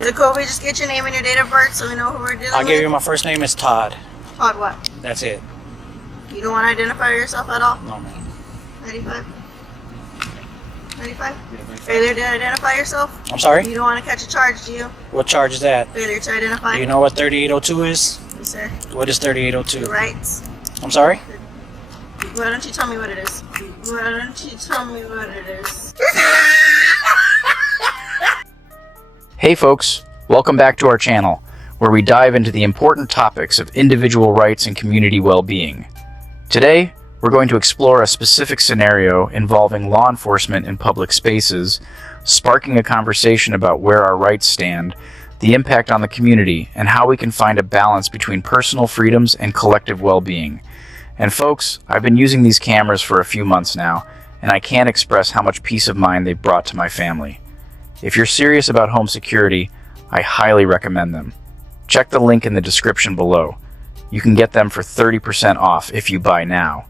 Is it cool if we just get your name and your date of birth so we know who we're dealing with? I'll give you my first name is Todd. Todd what? That's it. You don't want to identify yourself at all? No, man. 95? 95? Failure to identify yourself? I'm sorry? You don't want to catch a charge, do you? What charge is that? Failure to identify? Do you know what 3802 is? Yes, sir. What is 3802? Your rights. I'm sorry? Why don't you tell me what it is? Why don't you tell me what it is? Hey folks, welcome back to our channel, where we dive into the important topics of individual rights and community well-being. Today, we're going to explore a specific scenario involving law enforcement in public spaces, sparking a conversation about where our rights stand, the impact on the community, and how we can find a balance between personal freedoms and collective well-being. And folks, I've been using these cameras for a few months now, and I can't express how much peace of mind they've brought to my family. If you're serious about home security, I highly recommend them. Check the link in the description below. You can get them for 30% off if you buy now.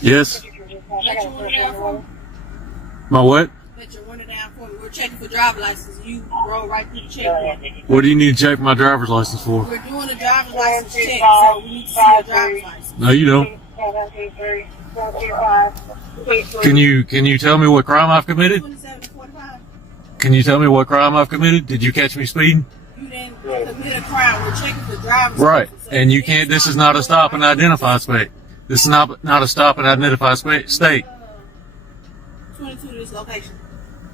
Yes. My what? Put your window down for me. We're checking for driver's license. You roll right through the check. What do you need to check my driver's license for? We're doing a driver's license check, so we need to see your driver's license. No, you don't. Can you tell me what crime I've committed? 2745. Can you tell me what crime I've committed? Did you catch me speeding? You didn't commit a crime. We're checking for driver's Right. license. And you can't. This is not a stop and identify state. This is not a stop and identify state. 22 to this location.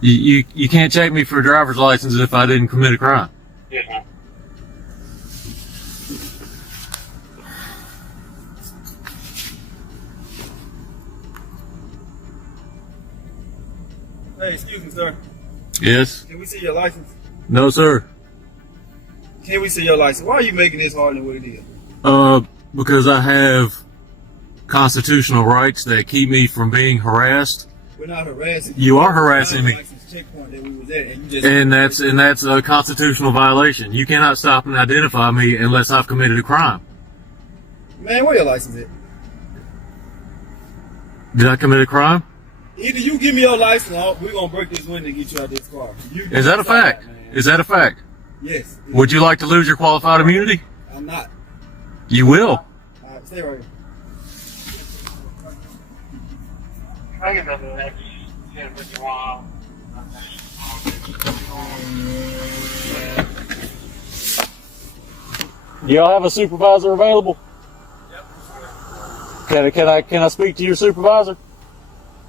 You can't check me for a driver's license if I didn't commit a crime. Yes, ma'am. Hey, excuse me, sir. Yes. Can we see your license? No, sir. Can we see your license? Why are you making this harder than what it is? Because I have constitutional rights that keep me from being harassed. We're not harassing You are harassing me. License checkpoint that we was at, and you just And that's a constitutional violation. You cannot stop and identify me unless I've committed a crime. Man, where your license at? Did I commit a crime? Either you give me your license, or we're gonna break this window and get you out of this car. Is that a fact? Is that a fact? Yes. Would you like to lose your qualified immunity? I'm not. You will. All right, stay right here. I can go to the next 10:51. Do y'all have a supervisor available? Yep. Can I speak to your supervisor?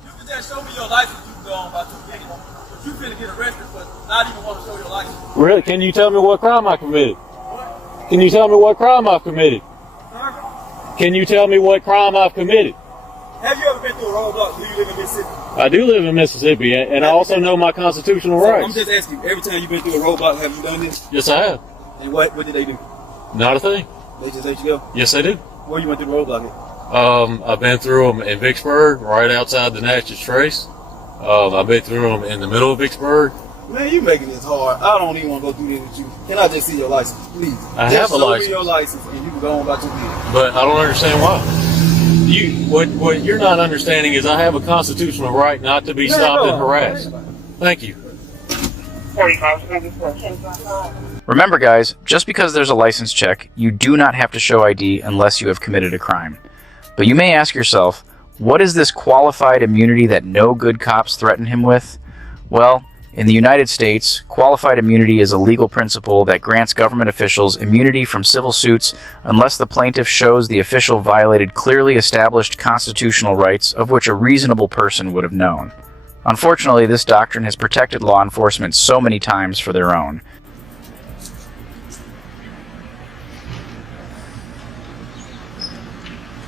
You can just show me your license. You can go on about 2 minutes. But you finna get arrested, but not even want to show your license. Really? Can you tell me what crime I committed? Can you tell me what crime I've committed? Sir, Can you tell me what crime I've committed? have you ever been through a roadblock? Do you live in Mississippi? I do live in Mississippi, and I also know my constitutional So I'm rights. just asking. Every time you've been through a roadblock, have you done this? Yes, I have. And what did they do? Not a thing. They just let you go. Yes, I do. Where you went through the roadblock at? I've been through them in Vicksburg, right outside the Natchez Trace. I've been through them in the middle of Vicksburg. Man, you making this hard. I don't even want to go through this with you. Can I just see your license, please? I just have a show license. me your license, and you can go on about your business. But I don't understand why. What you're not understanding is I have a constitutional right not to be stopped and harassed. Thank you. 45. Remember guys, just because there's a license check, you do not have to show ID unless you have committed a crime. But you may ask yourself, what is this qualified immunity that no good cops threaten him with? Well, in the United States, qualified immunity is a legal principle that grants government officials immunity from civil suits unless the plaintiff shows the official violated clearly established constitutional rights of which a reasonable person would have known. Unfortunately, this doctrine has protected law enforcement so many times for their own.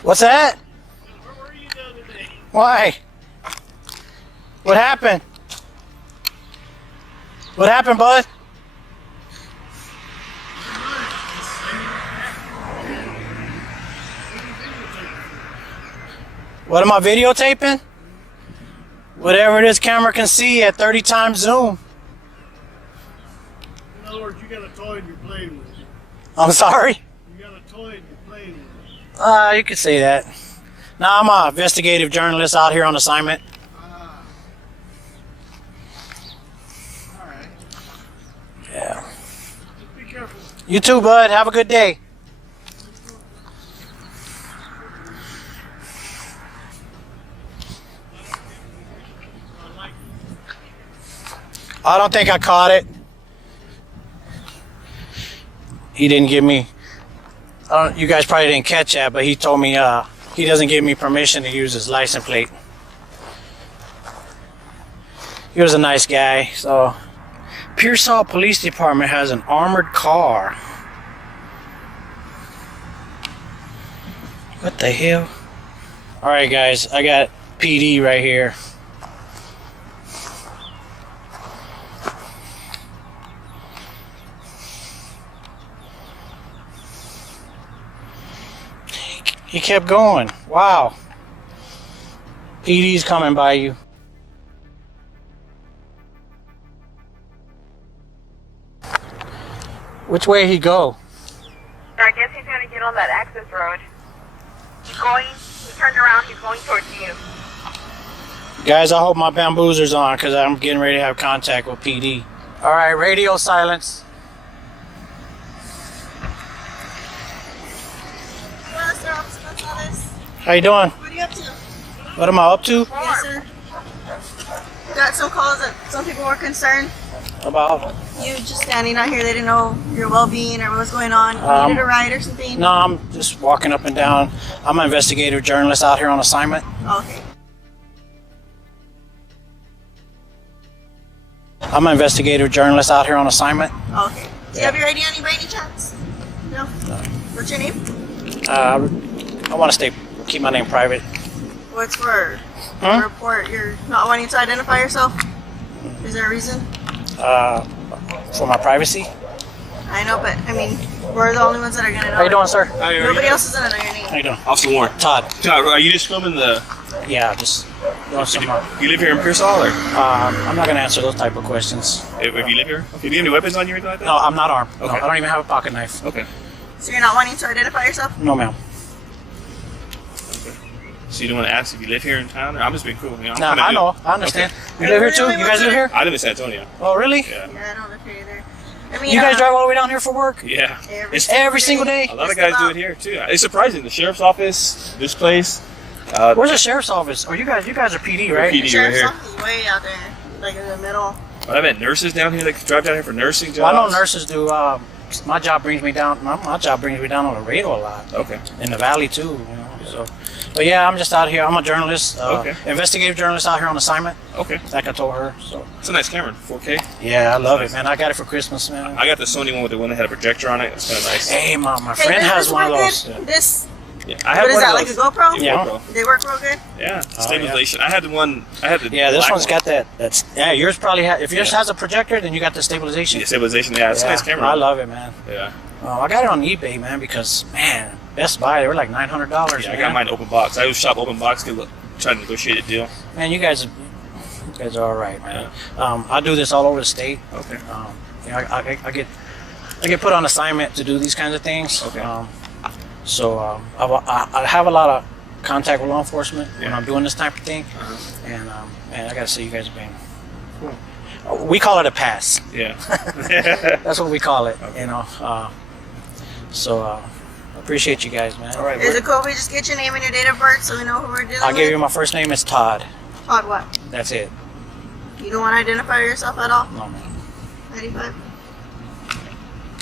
What's that? Why? What happened? What happened, bud? What am I videotaping? Whatever this camera can see at 30 times zoom. In other words, you got a toy and you're playing with it. I'm sorry? You got a toy and you're playing with it. You could say that. No, I'm an investigative journalist out here on assignment. All right. You too, bud. Have a good day. I don't think I caught it. He didn't give me. You guys probably didn't catch that, but he told me he doesn't give me permission to use his license plate. He was a nice guy. So, Pearsall Police Department has an armored car. What the hell? All right, guys, I got PD right here. He kept going. Wow. PD's coming by you. Which way he go? I guess he's going to get on that access road. He turned around, he's going towards you. Guys, I hope my bamboozer's on because I'm getting ready to have contact with PD. All right, radio silence. Hello, sir. Officer Gonzalez. How you doing? What are you up to? What am I up to? Yes, sir. Got some calls that some people were concerned. About? You just standing out here. They didn't know your well-being or what was going on. You needed a ride or something? No, I'm just walking up and down. I'm an investigative journalist out here on assignment. Okay. I'm an investigative journalist out here on assignment. Okay. Do you have your ID on you by any chance? No? What's your name? I want to keep my name private. What's for? A report. You're not wanting to identify yourself? Is there a reason? For my privacy. I know, but I mean, we're the only ones that are gonna know. How you doing, sir? Nobody else is gonna know your name. How you doing? Officer Warren. Todd. Todd, are you just filming the... Yeah, just doing some. You live here in Pearsall, or? I'm not gonna answer those type of questions. If you live here? Okay, do you have any weapons on you or anything like that? No, I'm not armed. Okay. No, I don't even have a pocket knife. Okay. So you're not wanting to identify yourself? No, ma'am. So you don't want to ask if you live here in town? Or I'm just being cool. You know, No, I know. I understand. You live here too? You guys live here? I live in San Antonio. Oh, really? Yeah. Yeah, I don't live here either. I mean, You guys drive all the way down here for work? Yeah. Every single day? A lot of guys do it here too. It's surprising. The sheriff's office, this place. Where's the sheriff's office? Oh, you guys are PD, right? PD right Sheriff's here. office is way out there, like in the middle. I've had nurses down here that drive down here for nursing jobs. Well, I know nurses do. My job brings me down. My job brings me down on the radio a lot. Okay. In the valley too. You know. So, but yeah, I'm just out here. I'm a journalist. Okay. Investigative journalist out here on assignment. Okay. Like I told her. So. It's a nice camera, 4K. Yeah, I love it, man. I got it for Christmas, man. I got the Sony one with the one that had a projector on it. It's kind of nice. Hey, my friend has one of those. Good. This. Yeah, I have What is one that? of Like a those. GoPro? Yeah. GoPro. They work real good. Yeah. Stabilization. I had the one. I had the. Yeah, this black one's one. got that. That's yours probably. If yours has a projector, then you got the stabilization. Yeah, stabilization. Yeah, it's a nice camera. I love it, man. Yeah. I got it on eBay, man, because man, Best Buy they were like $900. Yeah, I got mine open box. I always shop open box. Try to negotiate a deal. Man, you guys are all right, man. I do this all over the state. Okay. You know, I get put on assignment to do these kinds of things. Okay. I have a lot of contact with law enforcement when Yeah. I'm doing this type of thing, and I gotta say you guys are being. We call it a pass. Yeah. That's what we call it. Okay. You know. I appreciate you guys, man. All right. Is it cool if we just get your name and your date of birth so we know who we're dealing I'll with? give you my first name is Todd. Todd what? That's it. You don't want to identify yourself at all? No, man. 95?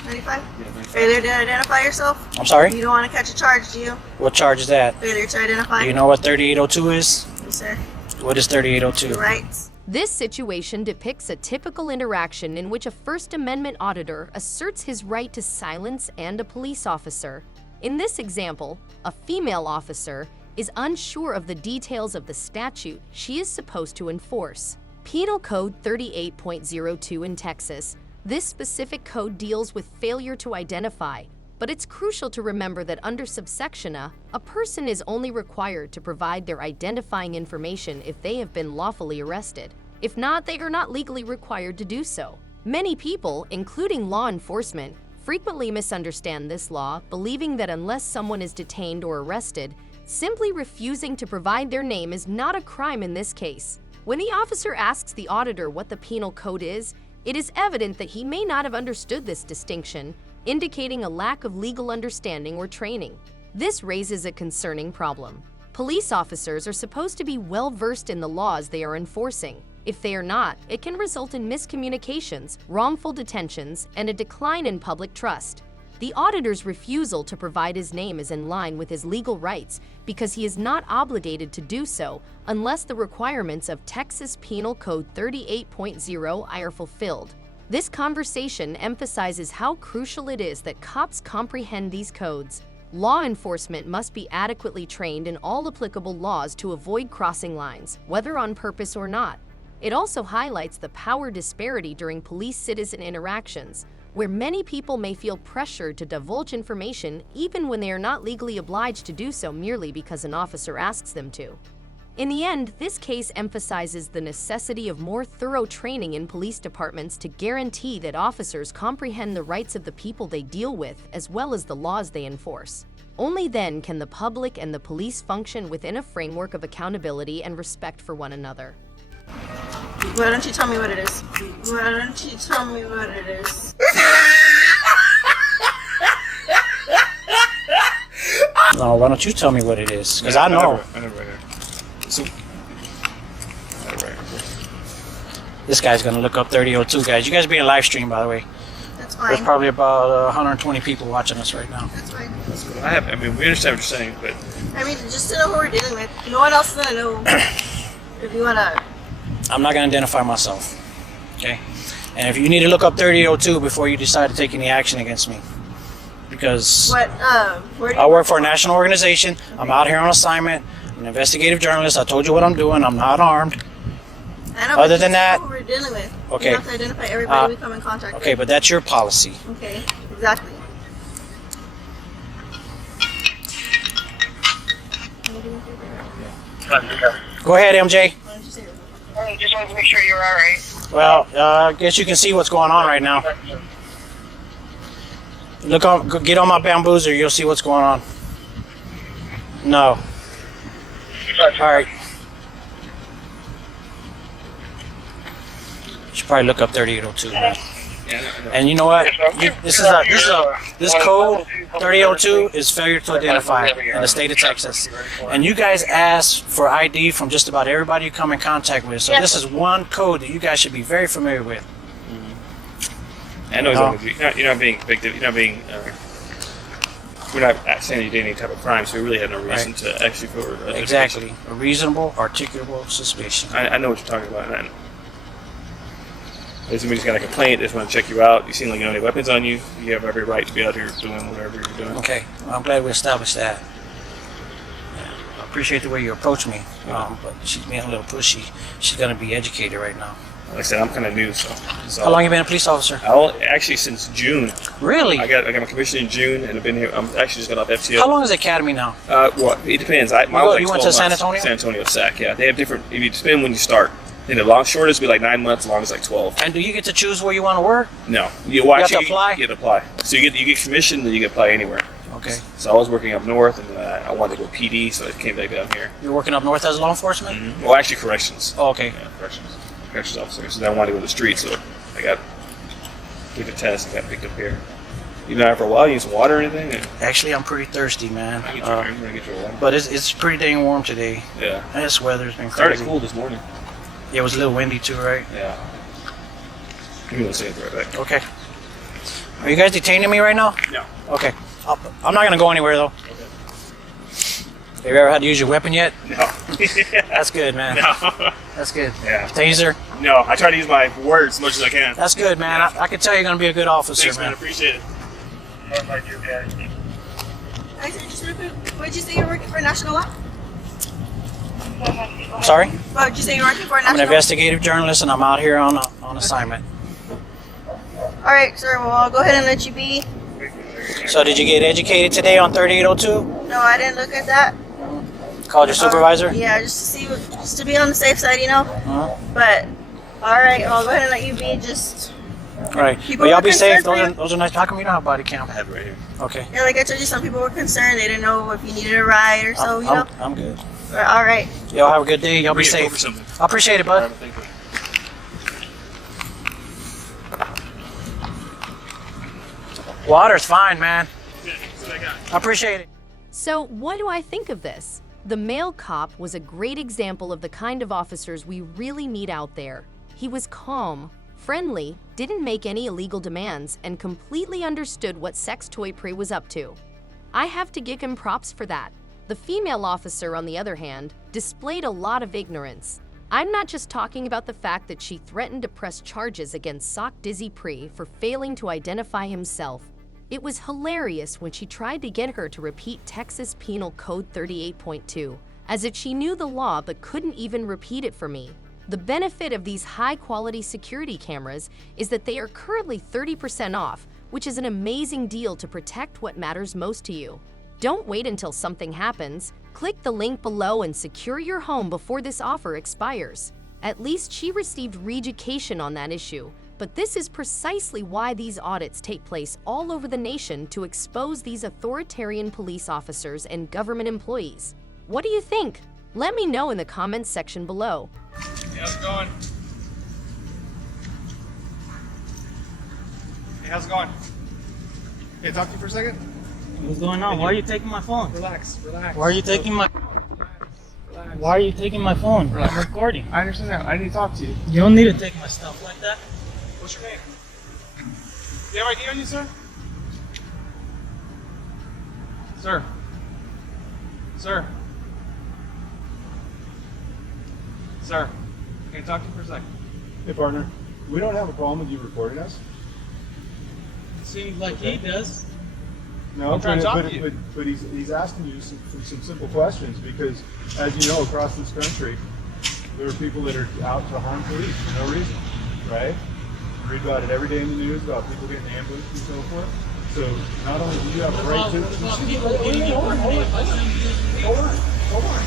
95? Failure to identify yourself? I'm sorry? You don't want to catch a charge, do you? What charge is that? Failure to identify? Do you know what 3802 is? Yes, sir. What is 3802? Your rights. This situation depicts a typical interaction in which a First Amendment auditor asserts his right to silence and a police officer. In this example, a female officer is unsure of the details of the statute she is supposed to enforce. Penal Code 38.02 in Texas. This specific code deals with failure to identify, but it's crucial to remember that under subsection a person is only required to provide their identifying information if they have been lawfully arrested. If not, they are not legally required to do so. Many people, including law enforcement, frequently misunderstand this law, believing that unless someone is detained or arrested, simply refusing to provide their name is not a crime in this case. When the officer asks the auditor what the penal code is, it is evident that he may not have understood this distinction, indicating a lack of legal understanding or training. This raises a concerning problem. Police officers are supposed to be well-versed in the laws they are enforcing. If they are not, it can result in miscommunications, wrongful detentions, and a decline in public trust. The auditor's refusal to provide his name is in line with his legal rights because he is not obligated to do so unless the requirements of Texas Penal Code 38.0 are fulfilled. This conversation emphasizes how crucial it is that cops comprehend these codes. Law enforcement must be adequately trained in all applicable laws to avoid crossing lines, whether on purpose or not. It also highlights the power disparity during police-citizen interactions, where many people may feel pressured to divulge information even when they are not legally obliged to do so merely because an officer asks them to. In the end, this case emphasizes the necessity of more thorough training in police departments to guarantee that officers comprehend the rights of the people they deal with as well as the laws they enforce. Only then can the public and the police function within a framework of accountability and respect for one another. Why don't you tell me what it is? Why don't you tell me what it is? No, why don't you tell me what it is? Because I know. I know right here. So, This guy's going to look up 3002, guys. You guys are being live streamed, by the way. That's There's fine. probably about 120 people watching us right now. That's fine. I mean, we understand what you're saying, but I mean, just to know who we're dealing with. No one else is gonna know. If you wanna. I'm not going to identify myself. Okay? And if you need to look up 3002 before you decide to take any action against me. Because What, where do you I work for a national organization. I'm out here on assignment. I'm an investigative journalist. I told you what I'm doing. I'm not armed. I know, Other but than just that- know who we're dealing with. Okay. You have to identify everybody we come in contact Okay, but that's your policy. with. Okay, exactly. Go ahead, MJ. Why don't you say it? Hey, just wanted to make sure you're all right. Well, I guess you can see what's going on right now. Get on my bamboozer. You'll see what's going on. No. All right. You should probably look up 3802. Man. And you know what? This code 3002 is failure to identify in the state of Texas. And you guys ask for ID from just about everybody you come in contact with. So this is one code that you guys should be very familiar with. I know you're not being victim. You're not being. We're not saying you did any type of crime, so we really had no reason to actually for Exactly. A reasonable, articulable suspicion. I know what you're talking about. And if somebody's got a complaint, they just want to check you out. You seem like you don't have any weapons on you. You have every right to be out here doing whatever you're doing. Okay, well, I'm glad we established that. I appreciate the way you approach me, but she's being a little pushy. She's going to be educated right now. Like I said, I'm kind of new, so. How long you been a police officer? Actually, since June. Really? I got my commission in June, and I've been here. I'm actually just got off FTO. How long is the academy now? Well, it depends. You went to San Antonio? San Antonio SAC, yeah. They have different. If you spend when you start. And the shortest be like 9 months, long as like 12. And do you get to choose where you want to work? No, you have to apply. You get to apply. So you get commission, then you can apply anywhere. Okay. So I was working up north, and I wanted to go PD, so I came back down here. You're working up north as law enforcement? Mm-hmm. Well, actually, corrections. Oh, okay. Yeah, corrections officer. So then I wanted to go to the street, so I got took the test and got picked up here. You been out for a while? You need some water or anything? Actually, I'm pretty thirsty, man. I'm gonna get you a water. But it's pretty dang warm today. Yeah. And this weather's been It started crazy. cool this morning. Yeah, it was a little windy too, right? Yeah. Give me one second, right back. Okay. Are you guys detaining me right now? No. Okay. I'm not gonna go anywhere though. Have you ever had to use your weapon yet? No. That's good, man. No. That's good. Yeah. Taser? No, I try to use my words as much as I can. That's good, man. I can tell you're gonna be a good officer, Thanks, man. man. Appreciate it. I said, just real quick, what did you say you're working for National what? I'm sorry? What did you say you're working for I'm an National? investigative journalist and I'm out here on assignment. Alright, sir, well, I'll go ahead and let you be. So did you get educated today on 3802? No, I didn't look at that. Called your supervisor? Yeah, just to be on the safe side, you know? Uh-huh. But, alright, I'll go ahead and let you be, just... All right. People Well, y'all were be safe. concerned Those are nice. How come you don't have body cam? I have it right here. Okay. Yeah, like I told you, some people were concerned. They didn't know if you needed a ride or so, you know? I'm good. Alright. Y'all have a good day. Y'all be Bring it safe. over something. I appreciate it, bud. All right, thank you. Water's fine, man. I appreciate it. So, what do I think of this? The male cop was a great example of the kind of officers we really need out there. He was calm, friendly, didn't make any illegal demands, and completely understood what sex toy prey was up to. I have to give him props for that. The female officer, on the other hand, displayed a lot of ignorance. I'm not just talking about the fact that she threatened to press charges against Sock Dizzy Pree for failing to identify himself. It was hilarious when she tried to get her to repeat Texas Penal Code 38.2, as if she knew the law but couldn't even repeat it for me. The benefit of these high-quality security cameras is that they are currently 30% off, which is an amazing deal to protect what matters most to you. Don't wait until something happens. Click the link below and secure your home before this offer expires. At least she received re-education on that issue. But this is precisely why these audits take place all over the nation, to expose these authoritarian police officers and government employees. What do you think? Let me know in the comments section below. Hey, how's it going? Hey, how's it going? Can I talk to you for a second? What's going on? Why are you taking my phone? Relax. Why are you taking my... Why are you taking my phone? I'm recording. I understand that. I need to talk to you. You don't need to take my stuff like that. What's your name? Do you have ID on you, sir? Sir. Sir. Sir. Can I talk to you for a second? Hey partner, we don't have a problem with you recording us. Seems like he does. No, I'm trying to talk to you. But he's asking you some simple questions because, as you know, across this country, there are people that are out to harm police for no reason, right? You read about it every day in the news about people getting ambushed and so forth. So not only do you have a right to... Hold on.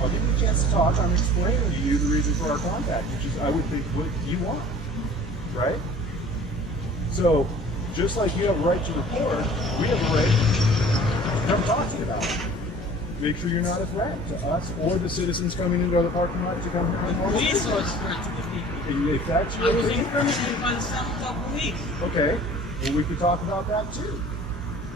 I'll give you a chance to talk. I'm explaining to you the reason for our contact, which is, I would think, what you want, right? So, just like you have a right to report, we have a right to come talk to you about it. Make sure you're not a threat to us or the citizens coming into the parking lot to come here. The police are a threat to the people. And if that's your I was opinion, incriminated by the South Police. okay, well we could talk about that too.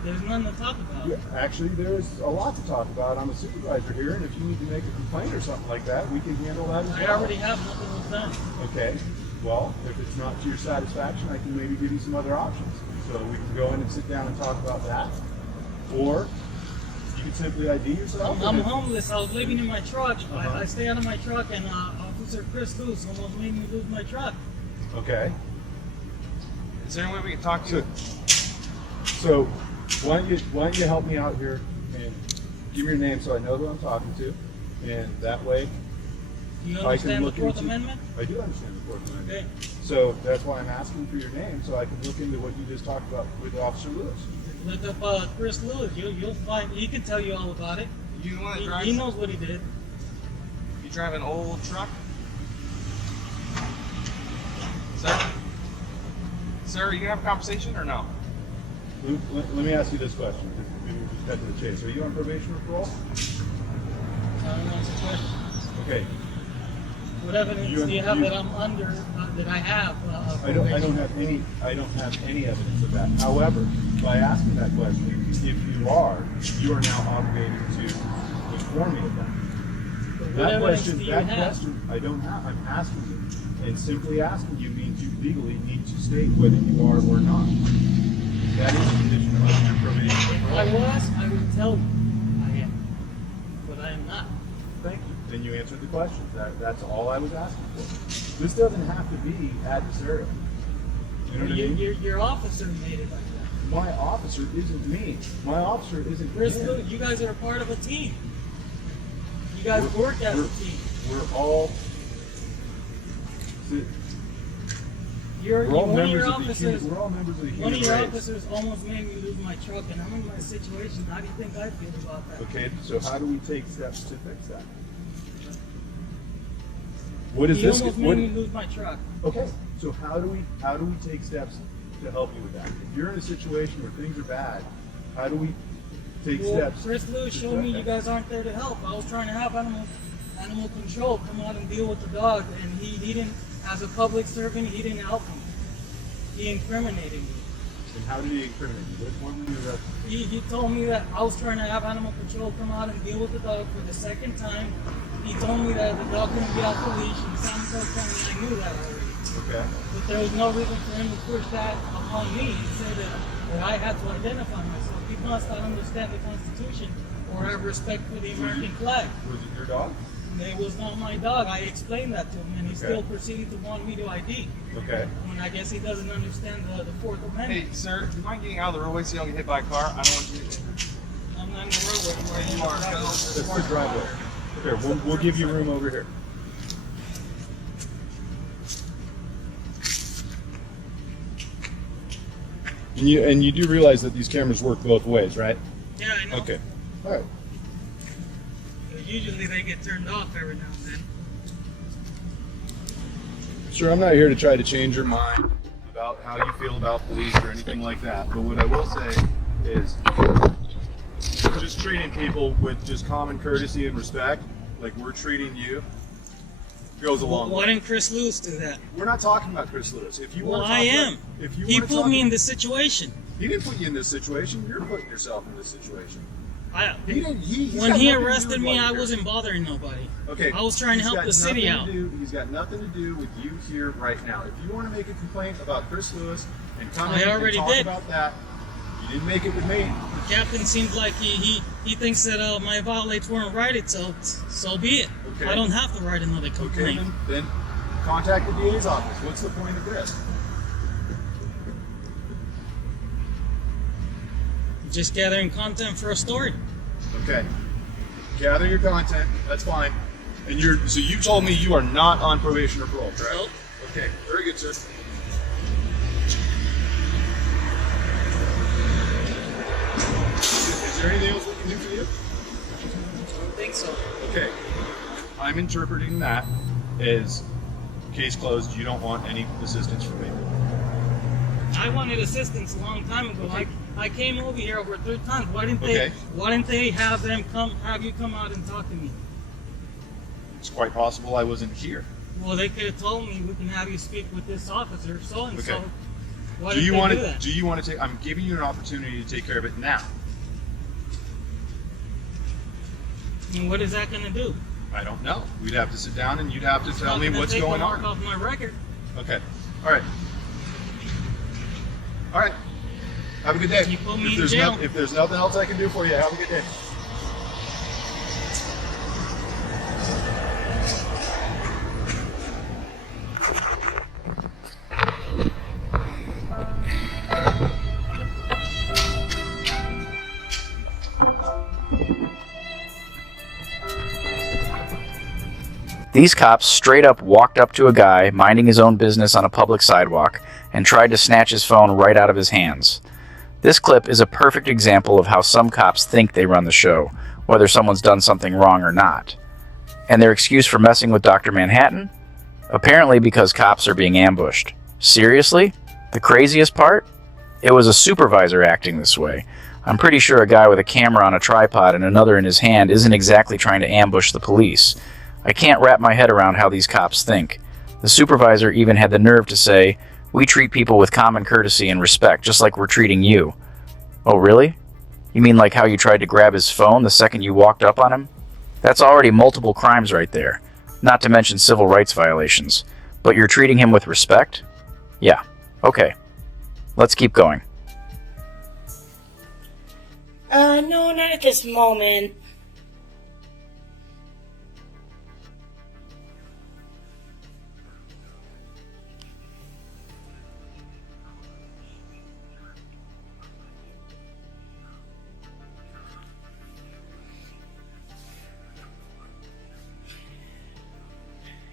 There's nothing to talk about. Yeah, actually, there is a lot to talk about. I'm a supervisor here, and if you need to make a complaint or something like that, we can handle that as well. I already have nothing was done. Okay, well, if it's not to your satisfaction, I can maybe give you some other options. So we can go in and sit down and talk about that. Or you can simply ID yourself. I'm homeless. I was living in my truck. I stay out of my truck, and Officer Chris Luce almost made me lose my truck. Okay. Is there any way we can talk to you? So why don't you help me out here and give me your name so I know who I'm talking to, and that way Do you I can understand the look Fourth into... Amendment? I do understand the Fourth Amendment. Okay. So that's why I'm asking for your name, so I can look into what you just talked about with Officer Lewis. Look up Chris Lewis. You'll find. He can tell you all about it. You the one that drives? He knows what he did. You drive an old truck? Sir? Sir, you gonna have a conversation or no? Let me ask you this question, because maybe we'll just cut to the chase. Are you on probation or parole? I don't know the question. Okay. What evidence do you have that I'm under? That I have? I don't have any evidence of that. However, by asking that question, if you are now obligated to inform me of that. That question, I don't have. I'm asking you, and simply asking you means you legally need to state whether you are or not. That is a condition of your probation. If I was, I would tell you I am, but I am not. Thank you. Then you answered the question. That's all I was asking for. This doesn't have to be adversarial. You know what I mean? Your officer made it like that. My officer isn't me. My officer isn't Chris him. Lewis, you guys are a part of a team. You guys work as a team. We're all One of your officers almost made me lose my truck, and I'm in my situation. How do you think I feel about that? Okay, so how do we take steps to fix that? What is he this? almost made me lose my truck. Okay, so how do we take steps to help you with that? If you're in a situation where things are bad, how do we take steps? Chris Lewis showed me you guys aren't there to help. I was trying to have animal control come out and deal with the dog, and he didn't. As a public servant, he didn't help me. He incriminated me. And how did he incriminate you? What were you arrested? He told me that I was trying to have animal control come out and deal with the dog for the second time. He told me that the dog couldn't get off the leash in San Francisco County. I knew that already. Okay. But there was no reason for him to push that upon me. He said that I had to identify myself. He must not understand the Constitution or have respect for the American flag. Was it your dog? It was not my dog. I explained that to him, and he still proceeded to want me to ID. Okay. I guess he doesn't understand the Fourth Amendment. Hey, sir, do you mind getting out of the roadway so you don't get hit by a car? I don't want you to. I'm not in the roadway. Where you are. That's the driveway. Here, we'll give you room over here. And you do realize that these cameras work both ways, right? Yeah, I know. Okay. All right. Usually they get turned off every now and then. Sir, I'm not here to try to change your mind about how you feel about police or anything like that. But what I will say is just treating people with just common courtesy and respect, like we're treating you, goes a long way. Why didn't Chris Lewis do that? We're not talking about Chris Lewis. If you want to talk I am. about, if you He want to put talk me in this situation. He didn't put you in this situation. You're putting yourself in this situation. When he arrested me, I wasn't bothering nobody. Okay. I was trying to help the city out. He's got nothing to do with you here right now. If you want to make a complaint about Chris Lewis and come in and talk about that, you didn't make it with me. The captain seems like he thinks that my violates weren't righted, so be it. Okay. I don't have to write another complaint. Okay, then contact the DA's office. What's the point of this? Just gathering content for a story. Okay. Gather your content. That's fine. And so you told me you are not on probation or parole, correct? Nope. Okay. Very good, sir. Is there anything else we can do for you? I don't think so. Okay. I'm interpreting that as case closed. You don't want any assistance from me. I wanted assistance a long time ago. Okay. I came over here over 3 times. Why didn't they have you come out and talk to me? It's quite possible I wasn't here. Well, they could have told me we can have you speak with this officer, so and so. Okay. Why Do didn't you they want do that? Do you want to take? I'm giving you an opportunity to take care of it now. And what is that going to do? I don't know. We'd have to sit down and you'd have to tell me what's going on. Off my record. Okay. All right. All right. Have a good day. You put me in jail. If there's nothing else I can do for you, have a good day. These cops straight up walked up to a guy minding his own business on a public sidewalk and tried to snatch his phone right out of his hands. This clip is a perfect example of how some cops think they run the show, whether someone's done something wrong or not. And their excuse for messing with Dr. Manhattan? Apparently because cops are being ambushed. Seriously? The craziest part? It was a supervisor acting this way. I'm pretty sure a guy with a camera on a tripod and another in his hand isn't exactly trying to ambush the police. I can't wrap my head around how these cops think. The supervisor even had the nerve to say, "We treat people with common courtesy and respect, just like we're treating you." Oh, really? You mean like how you tried to grab his phone the second you walked up on him? That's already multiple crimes right there, not to mention civil rights violations. But you're treating him with respect? Yeah, okay. Let's keep going. No, not at this moment.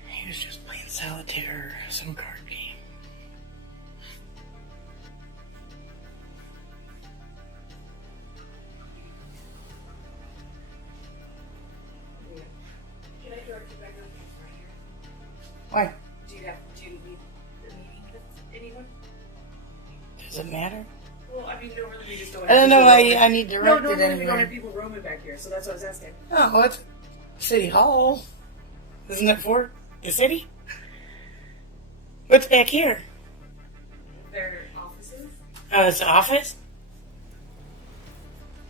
He was just playing solitaire or some card game. Can I direct you back to the right here? Why? Do you leave the meeting with anyone? Does it matter? Well, I mean, normally we just don't I don't have know. people roaming. I need directed No, normally we don't anywhere. have people roaming back here, so that's what I was asking. Oh, it's City Hall. Isn't it for the city? What's back here? Their offices? Oh, it's the office?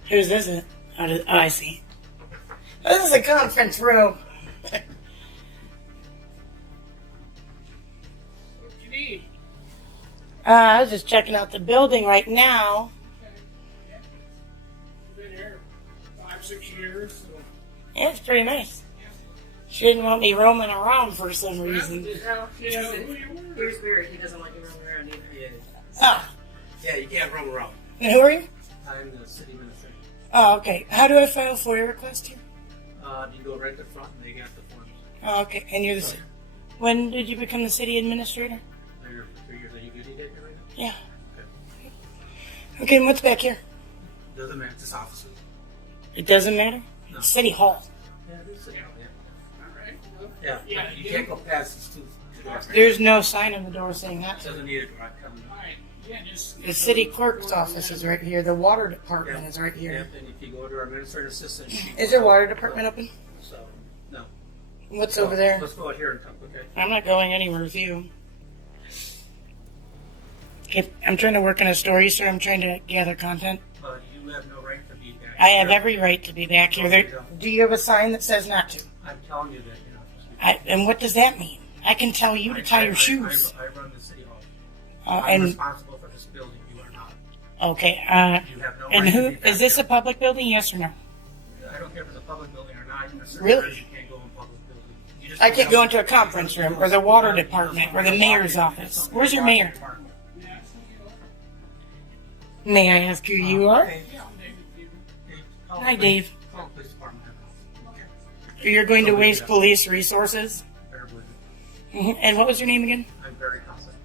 Whose is it? Oh, I see. Oh, this is a conference room. What you need? I was just checking out the building right now. Been here 5-6 years. So. Yeah, it's pretty nice. She didn't want me roaming around for some reason. No, he doesn't. Here's weird. He doesn't want you roaming around either. Yeah. Oh, Yeah, you can't roam around. and who are you? I'm the city administrator. Oh, okay. How do I file a FOIA request here? You go right to the front and they got the forms. Oh, okay. And you're the When did you become the city administrator? They're here for 3 years. Are you good at it right now? Yeah. Okay, and what's back here? Doesn't matter. It's offices. It doesn't matter? No. City Hall. Yeah, it is city hall. Yeah. Yeah. You can't go past these two doors. There's no sign on the door saying that. Doesn't need a door coming. Yeah, just. The city clerk's office is right here. The water department is right here. Yep, and if you go to our administrative assistant, Is there water department open? So, no. What's over there? Let's go out here and talk, okay? I'm not going anywhere with you. Okay, I'm trying to work on a story, sir. I'm trying to gather content. But you have no right to be back I have here. every right to be back here. No, There, you don't. do you have a sign that says not to? I'm telling you that you're not supposed to be. And what does that mean? I can tell you to tie your shoes. I run the city hall. I'm And responsible for this building. You are not. okay, You have no and right who to be back is this here. a public building? Yes or no? I don't care if it's a public building or not. You're a city Really? resident, You can't go in public building. You just I don't can't have- go into a conference room or the water department or the mayor's office. Where's your mayor? May I ask who you are? Hi, Dave. Call the police department. You're going to waste police resources? Better believe it. Mhm. And what was your name again? I'm very confident.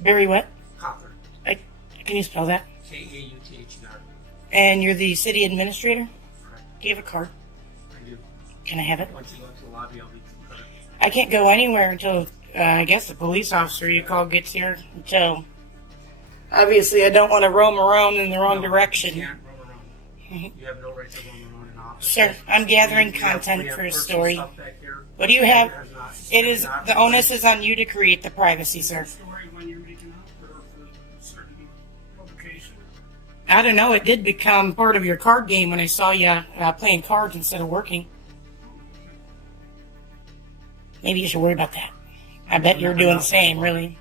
Barry what? Cawthorn. Can you spell that? K-A-U-T-H-E-R. And you're the city administrator? Correct. Do you have a card? I do. Can I have it? Once you go to the lobby, I'll leave some credit. I can't go anywhere until, I guess, the police officer you call gets here. Until, obviously, I don't want to roam around in the wrong direction. You can't roam around. You have no right to roam around in office. Sir, I'm gathering We have content for a personal story. stuff back here. What do you have? That is not- It that is not- the onus is on you to create the privacy, sir. Story when you're making up for certain publication. I don't know. It did become part of your card game when I saw you playing cards instead of working. Maybe you should worry about that. I bet you're doing the same, really.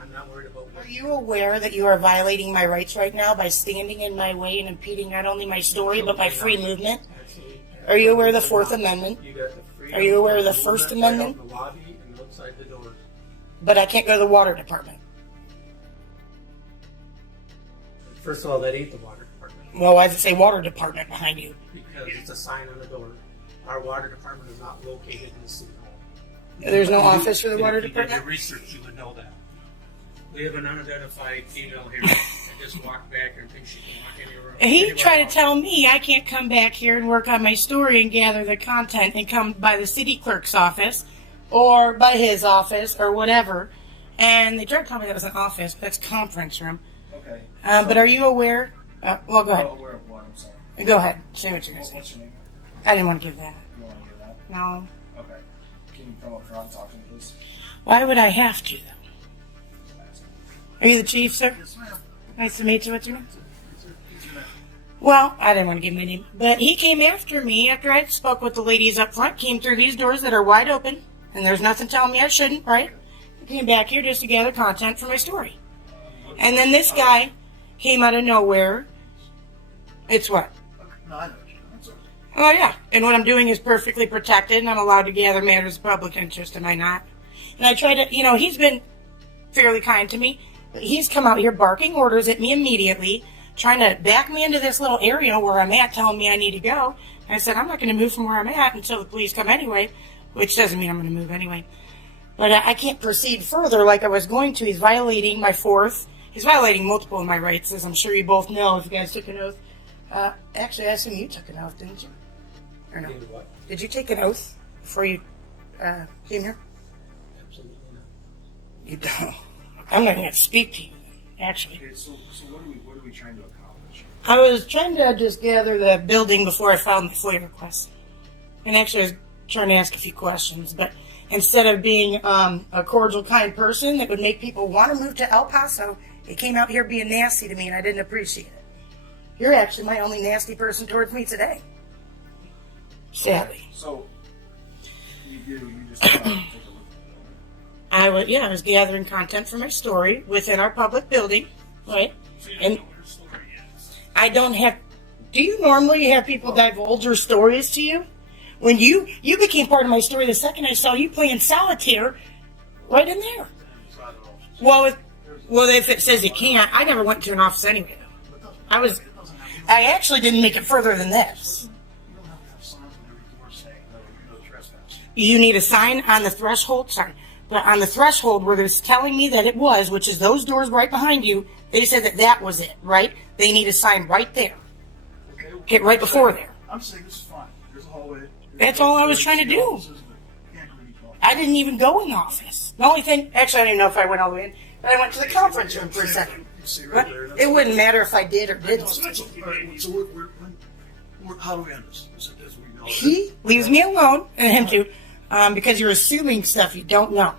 I'm not worried about what Are you aware that you are violating my rights right now by standing in my way and impeding not only my story but my free movement? Absolutely. Are you aware of the Fourth Amendment? You got the freedom Are you aware of the of First movement right out Amendment? in the lobby and outside the doors. But I can't go to the water department. First of all, that ain't the water department Well, why does it say water department behind you? because it's a sign on the door. Our water department is not located in the city hall. There's no If you- office for the water If you did department? your research, you would know that. We have an unidentified female here that just walked back and thinks she can walk anywhere. He anywhere tried to else. tell me I can't come back here and work on my story and gather the content and come by the city clerk's office or by his office or whatever. And they tried to tell me that was an office, but that's conference room. Okay. But are you aware? Well, go ahead. Aware of what? I'm sorry. Go ahead. Say what you're going to say. What's your name? I didn't want to give that. You want to hear that? No. Okay. Can you come up front and talk to me, please? Why would I have to, though? Are you the chief, sir? Yes, ma'am. Nice to meet you. What's your name? What's your name? Well, I didn't want to give my name. But he came after me after I spoke with the ladies up front, came through these doors that are wide open, and there's nothing telling me I shouldn't, right? I came back here just to gather content for my story. And then this guy came out of nowhere. It's what? Okay. No, I know what you know. It's okay. Oh, yeah. And what I'm doing is perfectly protected, and I'm allowed to gather matters of public interest, am I not? And I try to, he's been fairly kind to me. But he's come out here barking orders at me immediately, trying to back me into this little area where I'm at, telling me I need to go. And I said, I'm not going to move from where I'm at until the police come anyway, which doesn't mean I'm going to move anyway. But I can't proceed further like I was going to. He's violating my fourth. He's violating multiple of my rights, as I'm sure you both know if you guys took an oath. Actually, I assume you took an oath, didn't you? Or no? What? Did you take an oath before you came here? Absolutely not. You don't. I'm not going to speak to you, actually. Okay, so what are we trying to accomplish? I was trying to just gather the building before I filed my FOIA request. And actually, I was trying to ask a few questions, but instead of being a cordial, kind person that would make people want to move to El Paso He came out here being nasty to me, and I didn't appreciate it. You're actually my only nasty person towards me today. Sadly. So, you just take a look at it. I was gathering content for my story within our public building, right? And I don't have. Do you normally have people divulge their stories to you? When you became part of my story the second I saw you playing solitaire, right in there. Well, if it says you can't, I never went to an office anyway. I actually didn't make it further than this. You need a sign on the threshold, but on the threshold where they're telling me that it was, which is those doors right behind you, they said that was it, right? They need a sign right there. Get right before there. I'm saying this is fine. There's a hallway. That's all I was trying to do. I didn't even go in the office. The only thing, actually, I don't even know if I went all the way in, but I went to the conference room for a second. But it wouldn't matter if I did or didn't. So how do we end this? He leaves me alone, and him too, because you're assuming stuff you don't know.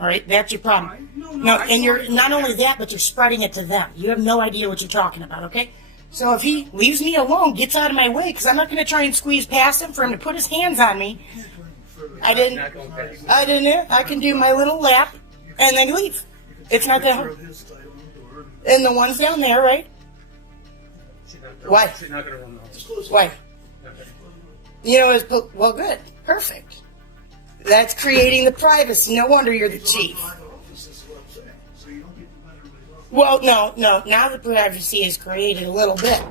All right, that's your problem. No, and you're not only that, but you're spreading it to them. You have no idea what you're talking about. Okay. So if he leaves me alone, gets out of my way, because I'm not going to try and squeeze past him for him to put his hands on me. I didn't. I can do my little lap and then leave. It's not that hard. And the ones down there, right? Why? Why? You know, well, good. Perfect. That's creating the privacy. No wonder you're the chief. Well, no. Now the privacy is created a little bit.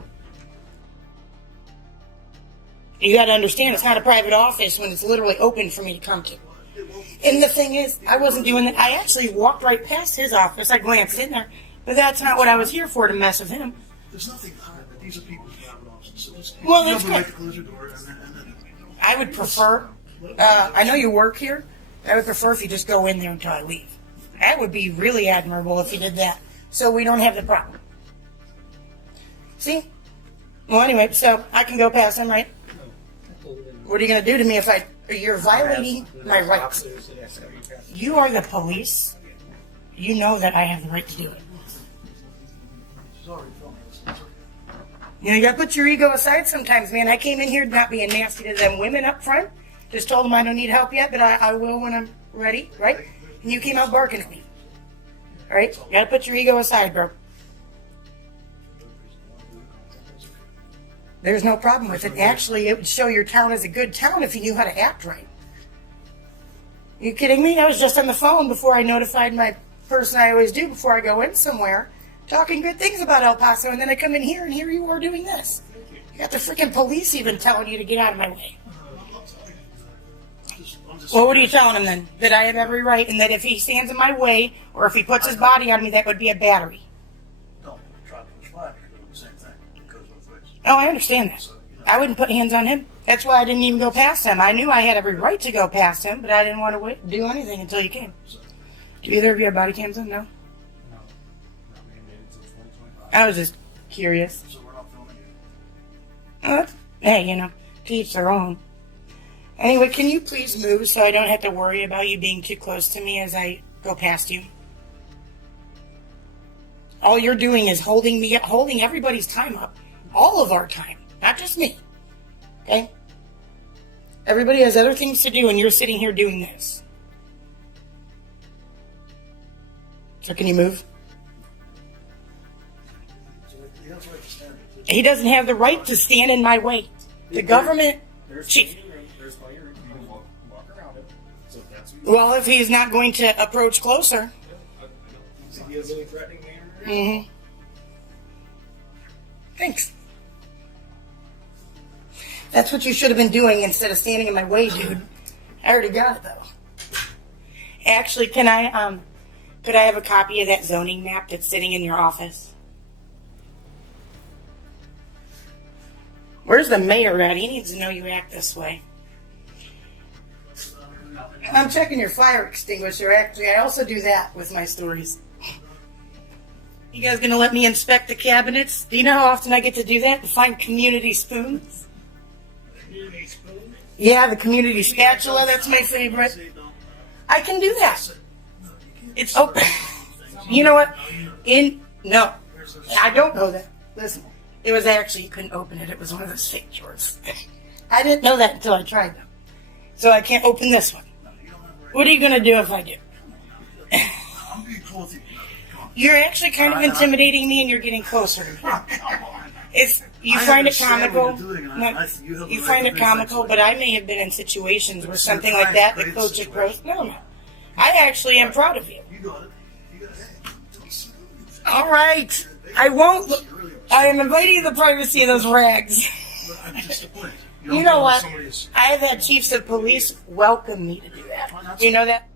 You got to understand, it's not a private office when it's literally open for me to come to. And the thing is, I wasn't doing that. I actually walked right past his office. I glanced in there, but that's not what I was here for, to mess with him. There's nothing hard, but these are people's private offices. So just, well, that's good. Right to close your door and then I would prefer. I know you work here. I would prefer if you just go in there until I leave. That would be really admirable if you did that, so we don't have the problem. See? Well, anyway, so I can go past him, right? What are you going to do to me if you're violating my rights? You are the police. You know that I have the right to do it. You got to put your ego aside sometimes, man. I came in here not being nasty to them women up front. Just told them I don't need help yet, but I will when I'm ready, right? And you came out barking at me. All right? You got to put your ego aside, bro. There's no problem with it. Actually, it would show your town as a good town if you knew how to act right. You kidding me? I was just on the phone before I notified my person I always do before I go in somewhere, talking good things about El Paso, and then I come in here and here you are doing this. You got the freaking police even telling you to get out of my way. Well, what are you telling him then? That I have every right, and that if he stands in my way, or if he puts his body on me, that would be a battery. Oh, I understand that. I wouldn't put hands on him. That's why I didn't even go past him. I knew I had every right to go past him, but I didn't want to do anything until you came. Do either of you have body cams on? No? I was just curious. Hey, to each their own. Anyway, can you please move so I don't have to worry about you being too close to me as I go past you? All you're doing is holding everybody's time up. All of our time, not just me. Okay? Everybody has other things to do, and you're sitting here doing this. So can you move? He doesn't have the right to stand in my way. The government chief. Well, if he's not going to approach closer. Mm-hmm. Thanks. That's what you should have been doing instead of standing in my way, dude. I already got it, though. Actually, could I have a copy of that zoning map that's sitting in your office? Where's the mayor at? He needs to know you act this way. I'm checking your fire extinguisher, actually. I also do that with my stories. You guys gonna let me inspect the cabinets? Do you know how often I get to do that? To find community spoons? Community spoon? Yeah, the community spatula, that's my favorite. I can do that. It's open. You know what? No, I don't know that. Listen, it was actually, you couldn't open it. It was one of those fake drawers. I didn't know that until I tried them. So I can't open this one. What are you going to do if I do? I'm being close. You're actually kind of intimidating me, and you're getting closer to me. You find it comical. You find it comical, but I may have been in situations where something like that goes to gross. No. I actually am proud of you. All right. I won't. I am inviting the privacy of those rags. You know what? I have had chiefs of police welcome me to do that. You know that?